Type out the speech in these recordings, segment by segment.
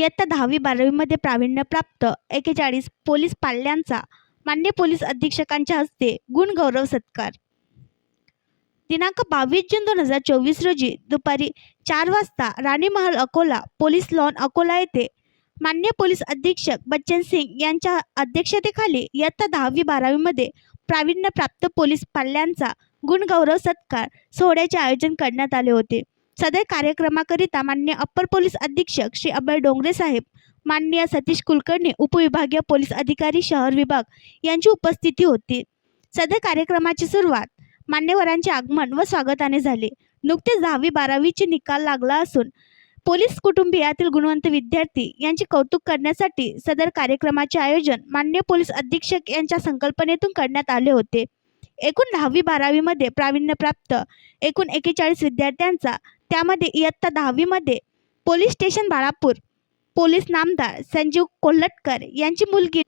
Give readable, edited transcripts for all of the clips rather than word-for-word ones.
इयत्ता 10वी-12वी मध्ये प्रावीण्यप्राप्त 41 पोलीस पाल्यांचा मान्य पोलीस अधीक्षकांच्या हस्ते गुणगौरव सत्कार. दिनांक 22 जून 2024 रोजी दुपारी 4 वाजता राणी महल अकोला पोलीस लॉन अकोला येथे मान्य पोलीस अधीक्षक बच्चन सिंग यांच्या अध्यक्षतेखाली इयत्ता 10वी-12वी मध्ये प्रावीण्यप्राप्त पोलीस पाल्यांचा गुणगौरव सत्कार सोहळ्याचे आयोजन करण्यात आले होते. सदर कार्यक्रमाकरिता माननीय अप्पर पोलीस अधीक्षक श्री अभय डोंगरे साहेब, माननीय सतीश कुलकर्णी उपविभागीय पोलीस अधिकारी शहर विभाग यांची उपस्थिती होती. सदर कार्यक्रमाची सुरुवात मान्यवरांचे आगमन व स्वागताने झाले. नुकतेच 10वी-12वीचे निकाल लागला असून पोलीस कुटुंबियातील गुणवंत विद्यार्थी यांचे कौतुक करण्यासाठी सदर कार्यक्रमाचे आयोजन माननीय पोलीस अधीक्षक यांच्या संकल्पनेतून करण्यात आले होते. एकूण 10वी-12वी मध्ये प्रावीण्यप्राप्त एकूण 41 विद्यार्थ्यांचा, त्यामध्ये इयत्ता 10वी मध्ये पोलीस स्टेशन बाळापूर पोलीस नामदार संजीव कोल्हटकर यांची मुलगी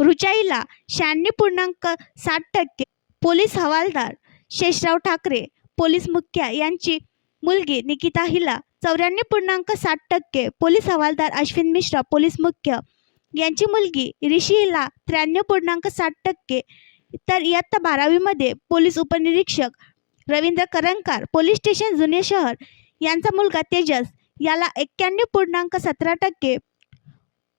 रुचाईला 96.60%, पोलीस हवालदार शेषराव ठाकरे पोलीस मुख्य यांची मुलगी निकिता हिला 94.60%, पोलीस हवालदार अश्विन मिश्रा पोलीस मुख्य यांची मुलगी ऋषी हिला 93.60%, तर इयत्ता 12वी मध्ये पोलीस उपनिरीक्षक रवींद्र करंजकर पोलीस स्टेशन जुने शहर यांचा मुलगा तेजस याला 91.17%,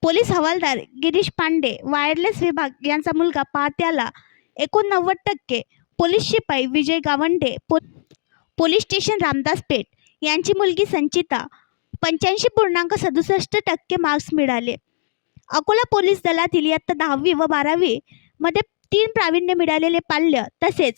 पोलीस हवालदार गिरीश पांडे वायरलेस विभाग यांचा मुलगा पार्थ याला 89%, पोलीस शिपाई विजय गावंडे पोलीस स्टेशन रामदासपेठ यांची मुलगी संचिता 85.67% मार्क्स मिळाले. अकोला पोलीस दलातील इयत्ता 10वी व 12वी मध्ये 3 प्रावीण्य मिळालेले पाल्य तसेच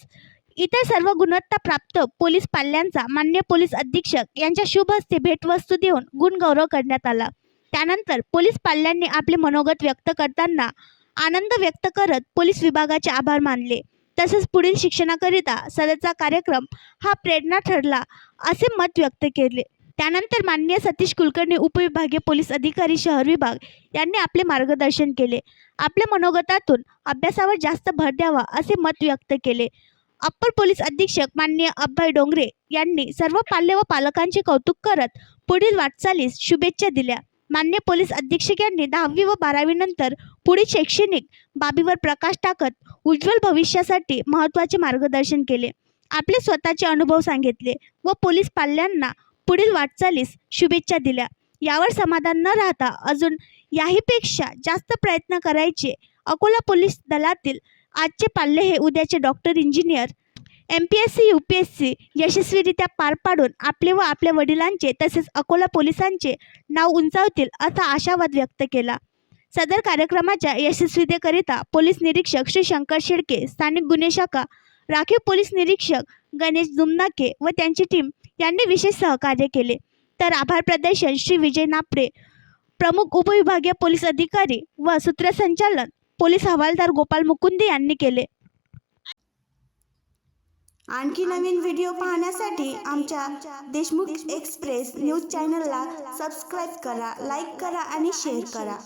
इतर सर्व गुणवत्ता प्राप्त पोलीस पाल्यांचा मान्य पोलीस अधीक्षक यांच्या शुभ हस्ते भेटवस्तू देऊन गुणगौरव करण्यात आला. त्यानंतर पोलीस पाल्यांनी आपले मनोगत व्यक्त करताना आनंद व्यक्त करत पोलीस विभागाचे आभार मानले. तसेच पुढील शिक्षणाकरिता सदरचा कार्यक्रम हा प्रेरणा ठरला असे मत व्यक्त केले. त्यानंतर माननीय सतीश कुलकर्णी उपविभागीय पोलीस अधिकारी शहर विभाग यांनी आपले मार्गदर्शन केले. आपल्या मनोगतातून अभ्यासावर जास्त भर द्यावा असे मत व्यक्त केले. अप्पर पोलीस अधीक्षक माननीय अभय डोंगरे यांनी सर्व पाल्य व पालकांचे कौतुक करत पुढील वाटचालीस शुभेच्छा दिल्या. मान्य पोलीस अधीक्षक यांनी 10वी व 12वी नंतर पुढील शैक्षणिक बाबीवर प्रकाश टाकत उज्ज्वल भविष्यासाठी महत्त्वाचे मार्गदर्शन केले. आपले स्वतःचे अनुभव सांगितले व पोलीस पाल्यांना पुढील वाटचालीस शुभेच्छा दिल्या. यावर समाधान न राहता अजून याहीपेक्षा जास्त प्रयत्न करायचे. अकोला पोलीस दलातील आजचे पाल्य हे उद्याचे डॉक्टर, इंजिनियर, MPSC UPSC यशस्वीरित्या पार पाडून आपले व आपल्या वडिलांचे तसेच अकोला पोलिसांचे नाव उंचावतील असा आशावाद व्यक्त केला. सदर कार्यक्रमाच्या यशस्वीतेकरिता पोलीस निरीक्षक श्री शंकर शेळके, स्थानिक गुन्हे शाखा राखीव पोलीस निरीक्षक गणेश जुमनाके व त्यांची टीम यांनी विशेष सहकार्य केले. तर आभार प्रदर्शन श्री विजय नापडे, प्रमुख उपविभागीय पोलीस अधिकारी व सूत्रसंचालन पोलीस हवालदार गोपाल मुकुंदे यांनी केले. आणखी नवीन व्हिडिओ पाहण्यासाठी आमच्या देशमुख एक्सप्रेस न्यूज चॅनलला सबस्क्राईब करा, लाईक करा आणि शेअर करा.